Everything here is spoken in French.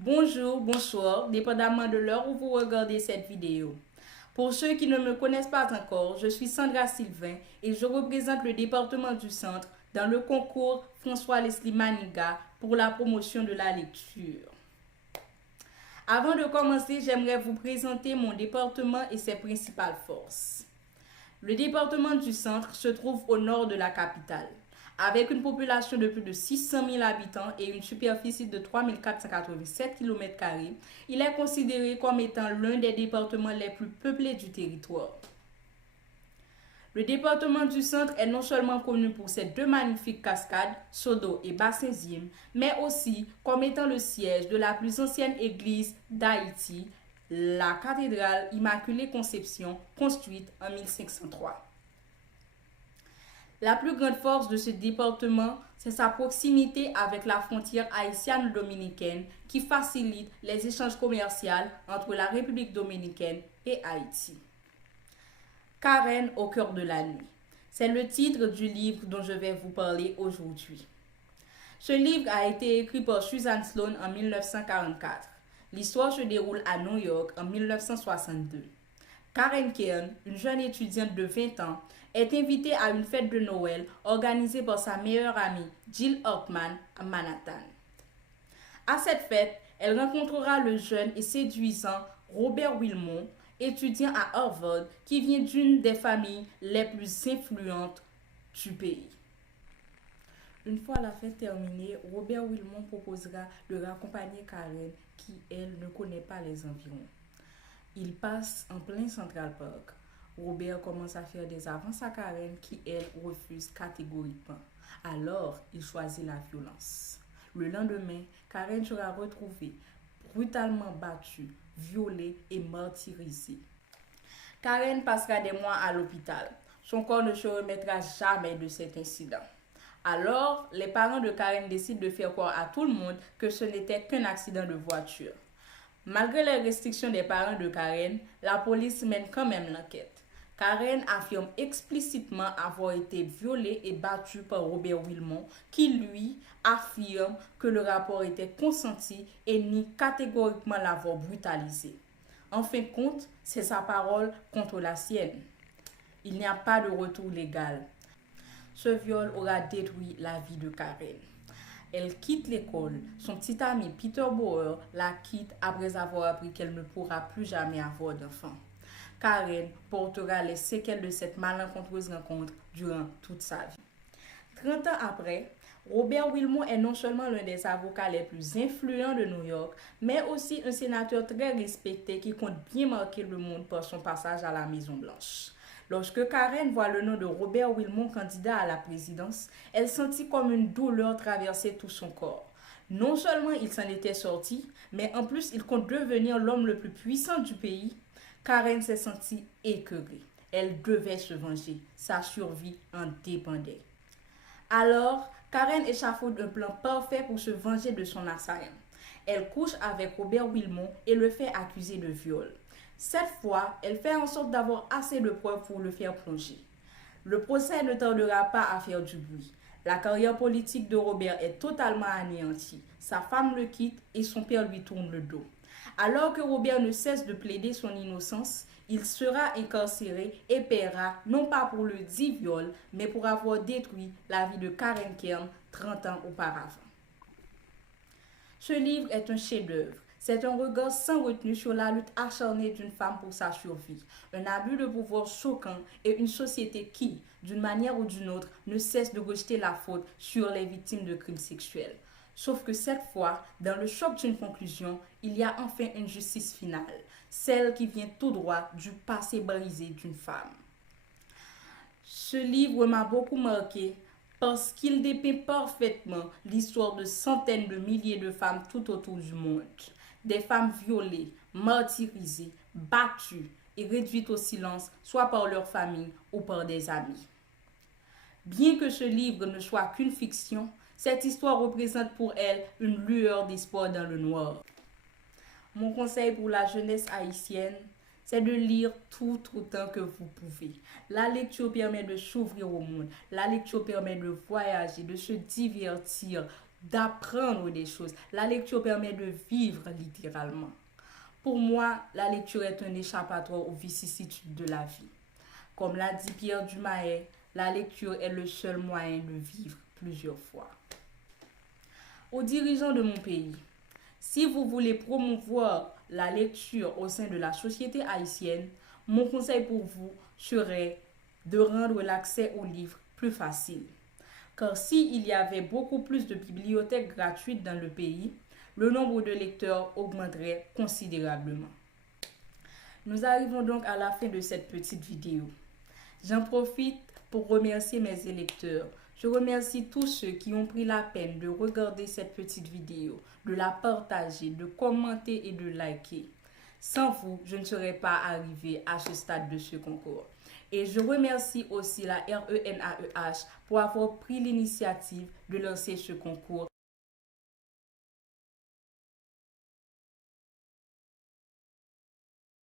Bonjour, bonsoir, dépendamment de l'heure où vous regardez cette vidéo. Pour ceux qui ne me connaissent pas encore, je suis Sandra Sylvain et je représente le département du Centre dans le concours François Leslie Maniga pour la promotion de la lecture. Avant de commencer, j'aimerais vous présenter mon département et ses principales forces. Le département du Centre se trouve au nord de la capitale. Avec une population de plus de 600 000 habitants et une superficie de 3 487 km², il est considéré comme étant l'un des départements les plus peuplés du territoire. Le département du Centre est non seulement connu pour ses deux magnifiques cascades, Sodo et Bassin-Zim, mais aussi comme étant le siège de la plus ancienne église d'Haïti, la cathédrale Immaculée Conception, construite en 1503. La plus grande force de ce département, c'est sa proximité avec la frontière haïtiano-dominicaine qui facilite les échanges commerciaux entre la République dominicaine et Haïti. Karen au cœur de la nuit. C'est le titre du livre dont je vais vous parler aujourd'hui. Ce livre a été écrit par Suzanne Sloan en 1944. L'histoire se déroule à New York en 1962. Karen Kern, une jeune étudiante de 20 ans, est invitée à une fête de Noël organisée par sa meilleure amie Jill Hartman à Manhattan. À cette fête, elle rencontrera le jeune et séduisant Robert Wilmot, étudiant à Harvard qui vient d'une des familles les plus influentes du pays. Une fois la fête terminée, Robert Wilmot proposera de raccompagner Karen qui, elle, ne connaît pas les environs. Il passe en plein Central Park. Robert commence à faire des avances à Karen qui, elle, refuse catégoriquement. Alors, il choisit la violence. Le lendemain, Karen sera retrouvée, brutalement battue, violée et martyrisée. Karen passera des mois à l'hôpital. Son corps ne se remettra jamais de cet incident. Alors, les parents de Karen décident de faire croire à tout le monde que ce n'était qu'un accident de voiture. Malgré les restrictions des parents de Karen, la police mène quand même l'enquête. Karen affirme explicitement avoir été violée et battue par Robert Wilmot, qui lui affirme que le rapport était consenti et nie catégoriquement l'avoir brutalisée. En fin de compte, c'est sa parole contre la sienne. Il n'y a pas de retour légal. Ce viol aura détruit la vie de Karen. Elle quitte l'école. Son petit ami Peter Bauer la quitte après avoir appris qu'elle ne pourra plus jamais avoir d'enfant. Karen portera les séquelles de cette malencontreuse rencontre durant toute sa vie. 30 ans après, Robert Wilmot est non seulement l'un des avocats les plus influents de New York, mais aussi un sénateur très respecté qui compte bien marquer le monde par son passage à la Maison-Blanche. Lorsque Karen voit le nom de Robert Wilmot candidat à la présidence, elle sentit comme une douleur traverser tout son corps. Non seulement il s'en était sorti, mais en plus il compte devenir l'homme le plus puissant du pays. Karen s'est sentie écœurée. Elle devait se venger. Sa survie en dépendait. Alors, Karen échafaude un plan parfait pour se venger de son assaillant. Elle couche avec Robert Wilmot et le fait accuser de viol. Cette fois, elle fait en sorte d'avoir assez de preuves pour le faire plonger. Le procès ne tardera pas à faire du bruit. La carrière politique de Robert est totalement anéantie. Sa femme le quitte et son père lui tourne le dos. Alors que Robert ne cesse de plaider son innocence, il sera incarcéré et paiera non pas pour le dit viol, mais pour avoir détruit la vie de Karen Kern 30 ans auparavant. Ce livre est un chef-d'œuvre. C'est un regard sans retenue sur la lutte acharnée d'une femme pour sa survie, un abus de pouvoir choquant et une société qui, d'une manière ou d'une autre, ne cesse de rejeter la faute sur les victimes de crimes sexuels. Sauf que cette fois, dans le choc d'une conclusion, il y a enfin une justice finale, celle qui vient tout droit du passé brisé d'une femme. Ce livre m'a beaucoup marqué parce qu'il dépeint parfaitement l'histoire de centaines de milliers de femmes tout autour du monde. Des femmes violées, martyrisées, battues et réduites au silence, soit par leur famille ou par des amis. Bien que ce livre ne soit qu'une fiction, cette histoire représente pour elle une lueur d'espoir dans le noir. Mon conseil pour la jeunesse haïtienne, c'est de lire tout autant que vous pouvez. La lecture permet de s'ouvrir au monde. La lecture permet de voyager, de se divertir, d'apprendre des choses. La lecture permet de vivre littéralement. Pour moi, la lecture est un échappatoire aux vicissitudes de la vie. Comme l'a dit Pierre Dumayet, la lecture est le seul moyen de vivre plusieurs fois. Aux dirigeants de mon pays, si vous voulez promouvoir la lecture au sein de la société haïtienne, mon conseil pour vous serait de rendre l'accès aux livres plus facile. Car s'il y avait beaucoup plus de bibliothèques gratuites dans le pays, le nombre de lecteurs augmenterait considérablement. Nous arrivons donc à la fin de cette petite vidéo. J'en profite pour remercier mes électeurs. Je remercie tous ceux qui ont pris la peine de regarder cette petite vidéo, de la partager, de commenter et de liker. Sans vous, je ne serais pas arrivé à ce stade de ce concours. Et je remercie aussi la RENAEH pour avoir pris l'initiative de lancer ce concours.